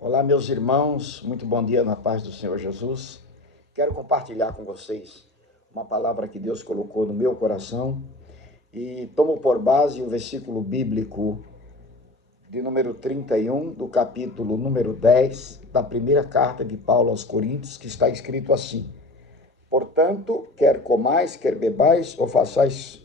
Olá, meus irmãos, muito bom dia na paz do Senhor Jesus. Quero compartilhar com vocês uma palavra que Deus colocou no meu coração e tomo por base o versículo bíblico de número 31 do capítulo número 10 da primeira carta de Paulo aos Coríntios, que está escrito assim: Portanto, quer comais, quer bebais ou façais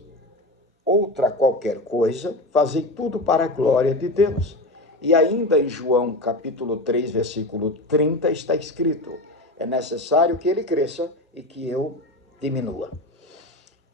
outra qualquer coisa, fazei tudo para a glória de Deus. E ainda em João capítulo 3, versículo 30, está escrito: é necessário que ele cresça e que eu diminua.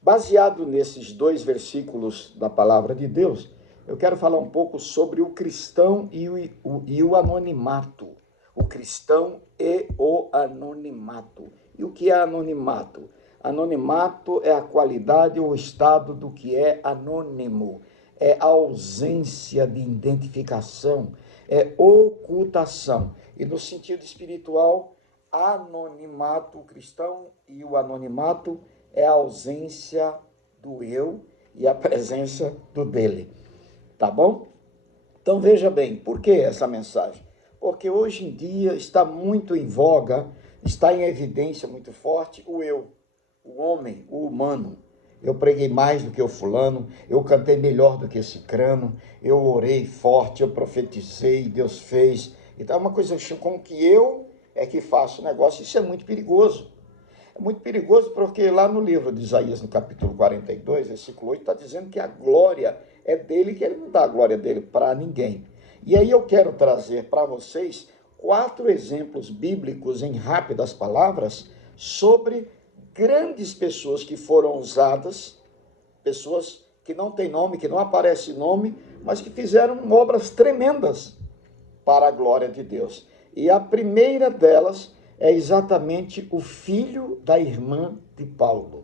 Baseado nesses dois versículos da palavra de Deus, eu quero falar um pouco sobre o cristão e o anonimato. O cristão e o anonimato. E o que é anonimato? Anonimato é a qualidade ou estado do que é anônimo. É a ausência de identificação, é ocultação. E no sentido espiritual, anonimato, o cristão e o anonimato é a ausência do eu e a presença do dele. Tá bom? Então veja bem, por que essa mensagem? Porque hoje em dia está muito em voga, está em evidência muito forte o eu, o homem, o humano. Eu preguei mais do que o fulano, eu cantei melhor do que esse crano, eu orei forte, eu profetizei, Deus fez. Então é uma coisa como que eu é que faço o negócio, isso é muito perigoso. É muito perigoso porque lá no livro de Isaías, no capítulo 42, versículo 8, está dizendo que a glória é dele, que ele não dá a glória dele para ninguém. E aí eu quero trazer para vocês 4 exemplos bíblicos em rápidas palavras sobre grandes pessoas que foram usadas, pessoas que não têm nome, que não aparece nome, mas que fizeram obras tremendas para a glória de Deus. E a primeira delas é exatamente o filho da irmã de Paulo.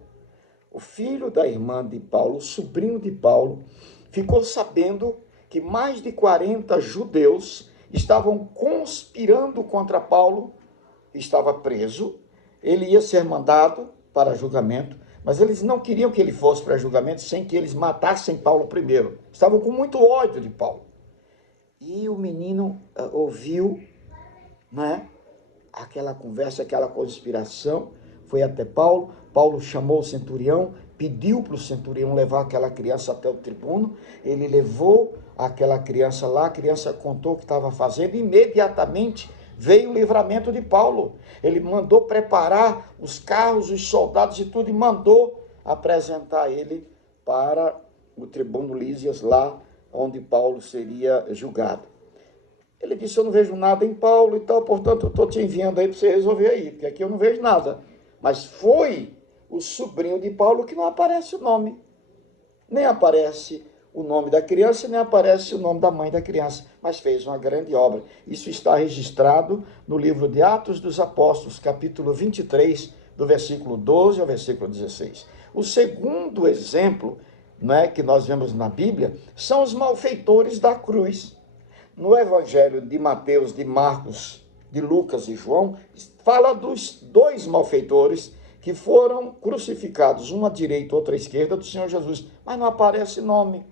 O filho da irmã de Paulo, o sobrinho de Paulo, ficou sabendo que mais de 40 judeus estavam conspirando contra Paulo, estava preso, ele ia ser mandado para julgamento, mas eles não queriam que ele fosse para julgamento sem que eles matassem Paulo primeiro. Estavam com muito ódio de Paulo. E o menino ouviu, né, aquela conversa, aquela conspiração, foi até Paulo. Paulo chamou o centurião, pediu para o centurião levar aquela criança até o tribuno. Ele levou aquela criança lá, a criança contou o que estava fazendo, e imediatamente veio o livramento de Paulo. Ele mandou preparar os carros, os soldados e tudo, e mandou apresentar ele para o tribuno Lísias, lá onde Paulo seria julgado. Ele disse: eu não vejo nada em Paulo e tal, portanto eu estou te enviando aí para você resolver aí, porque aqui eu não vejo nada. Mas foi o sobrinho de Paulo que não aparece o nome. Nem aparece o nome da criança, nem aparece o nome da mãe da criança, mas fez uma grande obra. Isso está registrado no livro de Atos dos Apóstolos, capítulo 23, do versículo 12 ao versículo 16. O segundo exemplo, né, que nós vemos na Bíblia são os malfeitores da cruz. No Evangelho de Mateus, de Marcos, de Lucas e João, fala dos 2 malfeitores que foram crucificados, um à direita, outro à esquerda do Senhor Jesus, mas não aparece nome.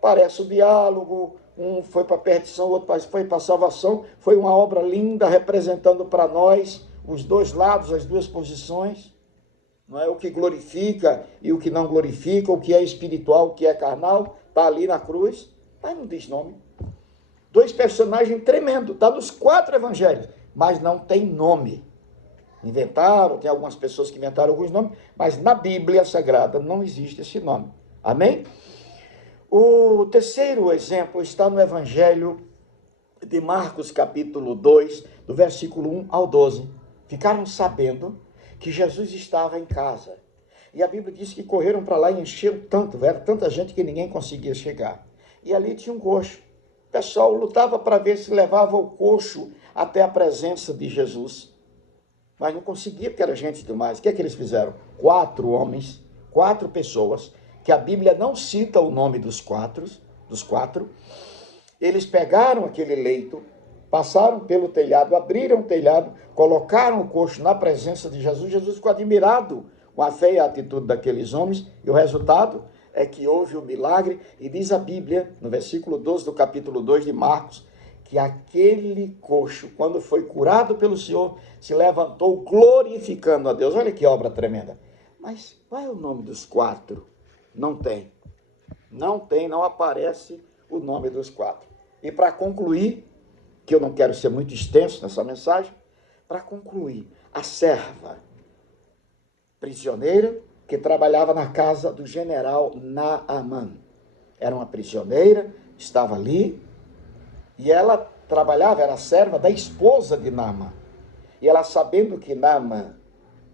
Parece o diálogo, um foi para a perdição, o outro foi para a salvação. Foi uma obra linda, representando para nós os 2 lados, as 2 posições, não é? O que glorifica e o que não glorifica, o que é espiritual, o que é carnal, está ali na cruz, mas não diz nome. 2 personagens tremendos, está nos 4 evangelhos, mas não tem nome. Inventaram, tem algumas pessoas que inventaram alguns nomes, mas na Bíblia Sagrada não existe esse nome. Amém? O terceiro exemplo está no Evangelho de Marcos, capítulo 2, do versículo 1 ao 12. Ficaram sabendo que Jesus estava em casa. E a Bíblia diz que correram para lá e encheram tanto, era tanta gente que ninguém conseguia chegar. E ali tinha um coxo. O pessoal lutava para ver se levava o coxo até a presença de Jesus. Mas não conseguia, porque era gente demais. O que é que eles fizeram? 4 homens, 4 pessoas, que a Bíblia não cita o nome dos quatro. Eles pegaram aquele leito, passaram pelo telhado, abriram o telhado, colocaram o coxo na presença de Jesus. Jesus ficou admirado com a fé e a atitude daqueles homens, e o resultado é que houve o milagre. E diz a Bíblia, no versículo 12 do capítulo 2 de Marcos, que aquele coxo, quando foi curado pelo Senhor, se levantou glorificando a Deus. Olha que obra tremenda. Mas qual é o nome dos 4? Não tem. Não tem, não aparece o nome dos 4. E para concluir, que eu não quero ser muito extenso nessa mensagem, para concluir, a serva prisioneira que trabalhava na casa do general Naamã. Era uma prisioneira, estava ali, e ela trabalhava, era serva da esposa de Naamã. E ela, sabendo que Naamã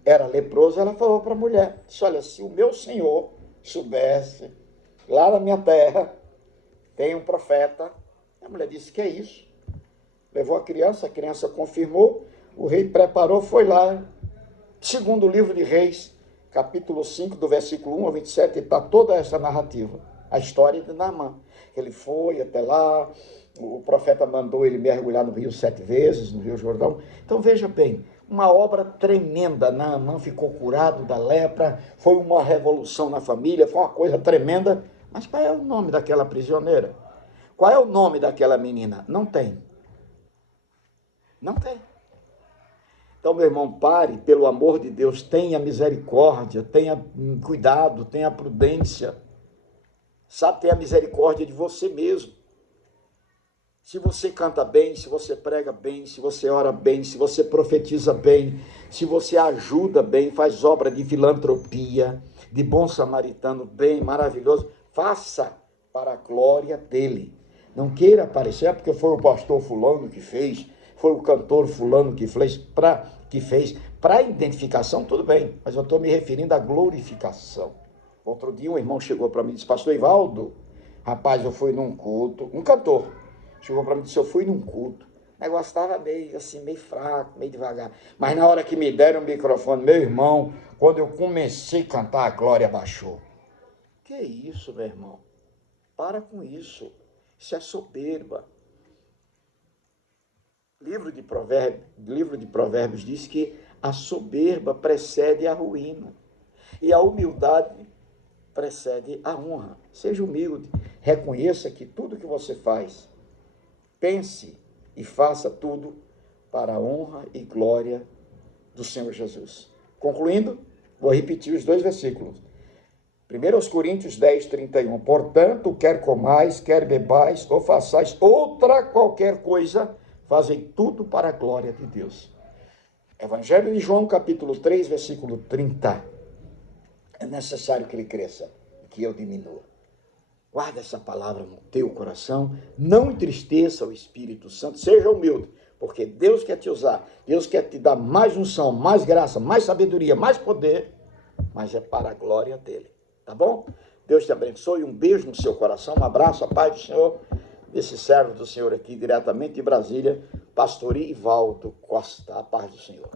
era leproso, ela falou para a mulher, disse, olha, se o meu senhor soubesse, lá na minha terra, tem um profeta. A mulher disse, que é isso? Levou a criança confirmou, o rei preparou, foi lá. Segundo o livro de Reis, capítulo 5, do versículo 1 ao 27, está toda essa narrativa, a história de Naamã. Ele foi até lá, o profeta mandou ele mergulhar no rio 7 vezes, no rio Jordão. Então veja bem, uma obra tremenda. Naamã ficou curado da lepra, foi uma revolução na família, foi uma coisa tremenda. Mas qual é o nome daquela prisioneira? Qual é o nome daquela menina? Não tem. Não tem. Então, meu irmão, pare, pelo amor de Deus, tenha misericórdia, tenha cuidado, tenha prudência. Sabe, tenha misericórdia de você mesmo. Se você canta bem, se você prega bem, se você ora bem, se você profetiza bem, se você ajuda bem, faz obra de filantropia, de bom samaritano, bem, maravilhoso, faça para a glória dele. Não queira aparecer porque foi o pastor fulano que fez, foi o cantor fulano que fez, para identificação, tudo bem, mas eu estou me referindo à glorificação. Outro dia um irmão chegou para mim e disse, pastor Ivaldo, rapaz, eu fui num culto, um cantor, chegou para mim e disse, eu fui num culto, o negócio estava meio assim, meio fraco, meio devagar, mas na hora que me deram o microfone, meu irmão, quando eu comecei a cantar, a glória baixou. Que isso, meu irmão? Para com isso, isso é soberba. Livro de Provérbios diz que a soberba precede a ruína e a humildade precede a honra. Seja humilde, reconheça que tudo que você faz, pense e faça tudo para a honra e glória do Senhor Jesus. Concluindo, vou repetir os 2 versículos. 1 Coríntios 10, 31. Portanto, quer comais, quer bebais, ou façais outra qualquer coisa, fazem tudo para a glória de Deus. Evangelho de João, capítulo 3, versículo 30. É necessário que ele cresça, que eu diminua. Guarda essa palavra no teu coração, não entristeça o Espírito Santo, seja humilde, porque Deus quer te usar, Deus quer te dar mais unção, mais graça, mais sabedoria, mais poder, mas é para a glória dele, tá bom? Deus te abençoe, um beijo no seu coração, um abraço, a paz do Senhor, desse servo do Senhor aqui, diretamente de Brasília, pastor Ivaldo Costa, a paz do Senhor.